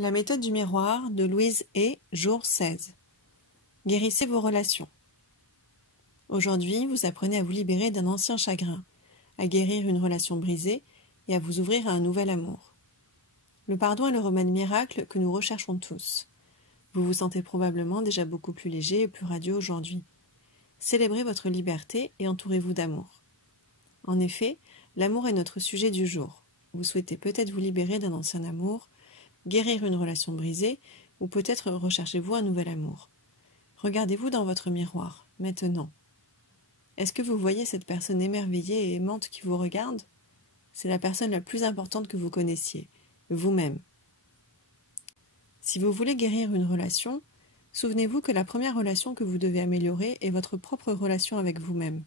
La méthode du miroir de Louise Hay, jour 16. Guérissez vos relations. Aujourd'hui, vous apprenez à vous libérer d'un ancien chagrin, à guérir une relation brisée et à vous ouvrir à un nouvel amour. Le pardon est le remède miracle que nous recherchons tous. Vous vous sentez probablement déjà beaucoup plus léger et plus radieux aujourd'hui. Célébrez votre liberté et entourez-vous d'amour. En effet, l'amour est notre sujet du jour. Vous souhaitez peut-être vous libérer d'un ancien amour, guérir une relation brisée, ou peut-être recherchez-vous un nouvel amour. Regardez-vous dans votre miroir, maintenant. Est-ce que vous voyez cette personne émerveillée et aimante qui vous regarde? C'est la personne la plus importante que vous connaissiez, vous-même. Si vous voulez guérir une relation, souvenez-vous que la première relation que vous devez améliorer est votre propre relation avec vous-même.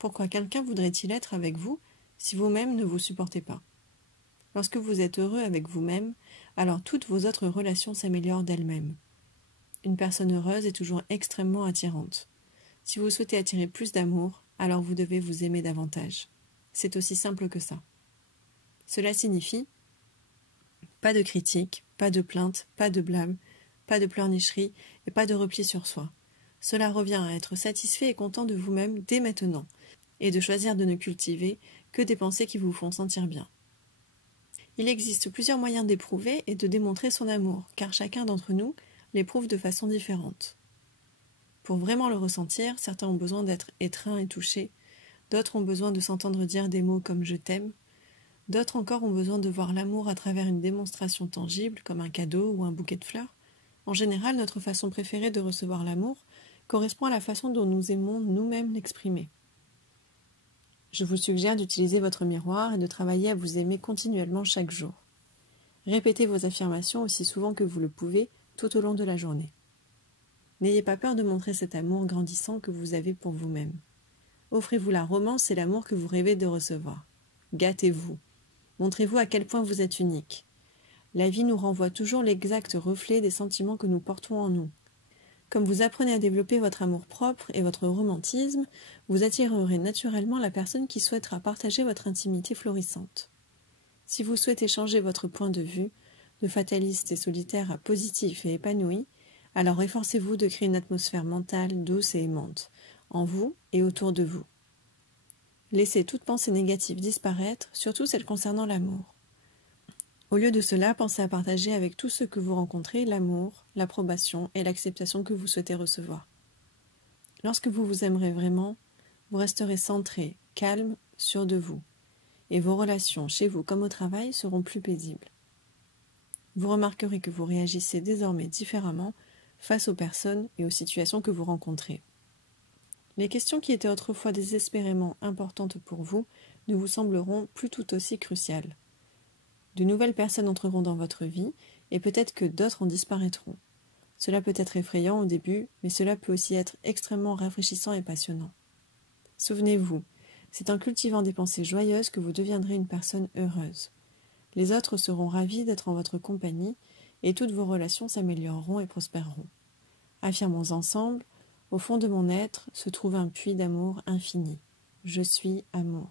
Pourquoi quelqu'un voudrait-il être avec vous si vous-même ne vous supportez pas? Lorsque vous êtes heureux avec vous-même, alors toutes vos autres relations s'améliorent d'elles-mêmes. Une personne heureuse est toujours extrêmement attirante. Si vous souhaitez attirer plus d'amour, alors vous devez vous aimer davantage. C'est aussi simple que ça. Cela signifie pas de critiques, pas de plaintes, pas de blâme, pas de pleurnicherie et pas de repli sur soi. Cela revient à être satisfait et content de vous-même dès maintenant et de choisir de ne cultiver que des pensées qui vous font sentir bien. Il existe plusieurs moyens d'éprouver et de démontrer son amour, car chacun d'entre nous l'éprouve de façon différente. Pour vraiment le ressentir, certains ont besoin d'être étreints et touchés, d'autres ont besoin de s'entendre dire des mots comme « je t'aime », d'autres encore ont besoin de voir l'amour à travers une démonstration tangible, comme un cadeau ou un bouquet de fleurs. En général, notre façon préférée de recevoir l'amour correspond à la façon dont nous aimons nous-mêmes l'exprimer. Je vous suggère d'utiliser votre miroir et de travailler à vous aimer continuellement chaque jour. Répétez vos affirmations aussi souvent que vous le pouvez tout au long de la journée. N'ayez pas peur de montrer cet amour grandissant que vous avez pour vous-même. Offrez-vous la romance et l'amour que vous rêvez de recevoir. Gâtez-vous. Montrez-vous à quel point vous êtes unique. La vie nous renvoie toujours l'exact reflet des sentiments que nous portons en nous. Comme vous apprenez à développer votre amour-propre et votre romantisme, vous attirerez naturellement la personne qui souhaitera partager votre intimité florissante. Si vous souhaitez changer votre point de vue, de fataliste et solitaire à positif et épanoui, alors efforcez-vous de créer une atmosphère mentale douce et aimante, en vous et autour de vous. Laissez toute pensée négative disparaître, surtout celle concernant l'amour. Au lieu de cela, pensez à partager avec tous ceux que vous rencontrez l'amour, l'approbation et l'acceptation que vous souhaitez recevoir. Lorsque vous vous aimerez vraiment, vous resterez centré, calme, sûr de vous, et vos relations, chez vous comme au travail, seront plus paisibles. Vous remarquerez que vous réagissez désormais différemment face aux personnes et aux situations que vous rencontrez. Les questions qui étaient autrefois désespérément importantes pour vous ne vous sembleront plus tout aussi cruciales. De nouvelles personnes entreront dans votre vie, et peut-être que d'autres en disparaîtront. Cela peut être effrayant au début, mais cela peut aussi être extrêmement rafraîchissant et passionnant. Souvenez-vous, c'est en cultivant des pensées joyeuses que vous deviendrez une personne heureuse. Les autres seront ravis d'être en votre compagnie, et toutes vos relations s'amélioreront et prospéreront. Affirmons ensemble, au fond de mon être se trouve un puits d'amour infini. Je suis amour.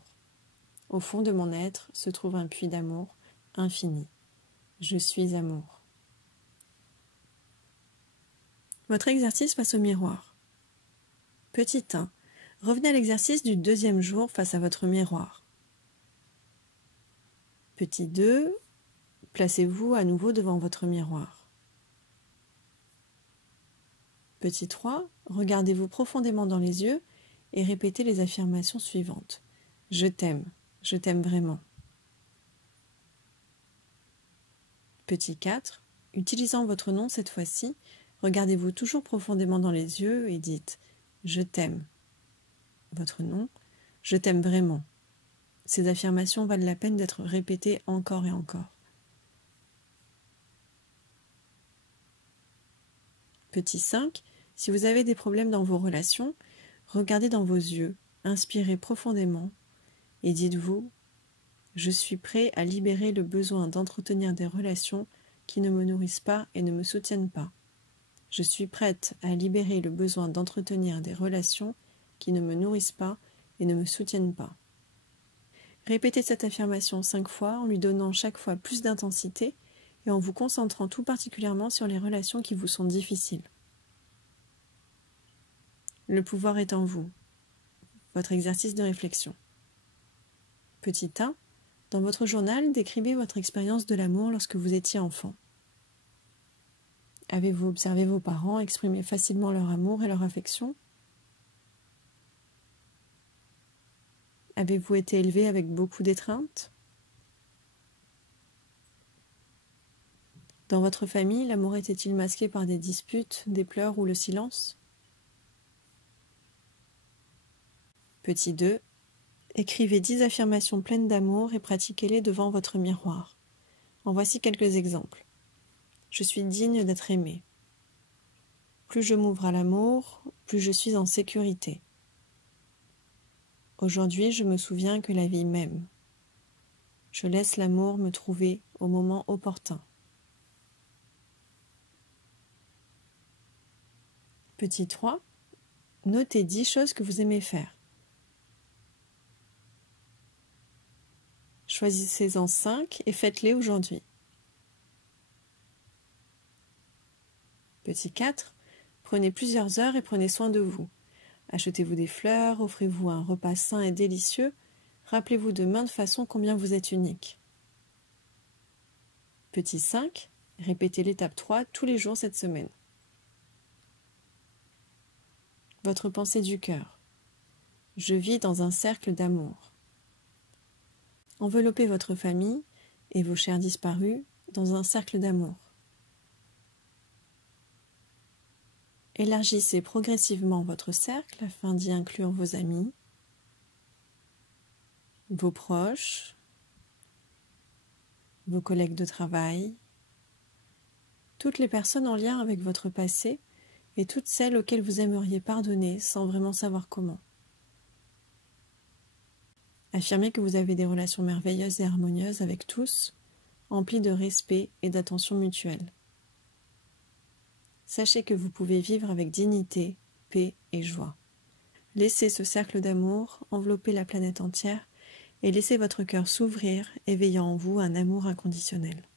Au fond de mon être se trouve un puits d'amour infini. Je suis amour. Votre exercice face au miroir. Petit 1. Revenez à l'exercice du deuxième jour face à votre miroir. Petit 2. Placez-vous à nouveau devant votre miroir. Petit 3. Regardez-vous profondément dans les yeux et répétez les affirmations suivantes. Je t'aime vraiment. Petit 4. Utilisant votre nom cette fois-ci, regardez-vous toujours profondément dans les yeux et dites « Je t'aime ». Votre nom, « Je t'aime vraiment ». Ces affirmations valent la peine d'être répétées encore et encore. Petit 5. Si vous avez des problèmes dans vos relations, regardez dans vos yeux, inspirez profondément et dites-vous « Je suis prêt à libérer le besoin d'entretenir des relations qui ne me nourrissent pas et ne me soutiennent pas. Je suis prête à libérer le besoin d'entretenir des relations qui ne me nourrissent pas et ne me soutiennent pas. » Répétez cette affirmation 5 fois en lui donnant chaque fois plus d'intensité et en vous concentrant tout particulièrement sur les relations qui vous sont difficiles. Le pouvoir est en vous. Votre exercice de réflexion. Petit 1. Dans votre journal, décrivez votre expérience de l'amour lorsque vous étiez enfant. Avez-vous observé vos parents exprimer facilement leur amour et leur affection? Avez-vous été élevé avec beaucoup d'étreinte? Dans votre famille, l'amour était-il masqué par des disputes, des pleurs ou le silence? Petit 2. Écrivez 10 affirmations pleines d'amour et pratiquez-les devant votre miroir. En voici quelques exemples. Je suis digne d'être aimé. Plus je m'ouvre à l'amour, plus je suis en sécurité. Aujourd'hui, je me souviens que la vie m'aime. Je laisse l'amour me trouver au moment opportun. Petit 3. Notez 10 choses que vous aimez faire. Choisissez-en 5 et faites-les aujourd'hui. Petit 4. Prenez plusieurs heures et prenez soin de vous. Achetez-vous des fleurs, offrez-vous un repas sain et délicieux. Rappelez-vous de maintes façons combien vous êtes unique. Petit 5. Répétez l'étape 3 tous les jours cette semaine. Votre pensée du cœur. Je vis dans un cercle d'amour. Enveloppez votre famille et vos chers disparus dans un cercle d'amour. Élargissez progressivement votre cercle afin d'y inclure vos amis, vos proches, vos collègues de travail, toutes les personnes en lien avec votre passé et toutes celles auxquelles vous aimeriez pardonner sans vraiment savoir comment. Affirmez que vous avez des relations merveilleuses et harmonieuses avec tous, emplies de respect et d'attention mutuelle. Sachez que vous pouvez vivre avec dignité, paix et joie. Laissez ce cercle d'amour envelopper la planète entière et laissez votre cœur s'ouvrir, éveillant en vous un amour inconditionnel.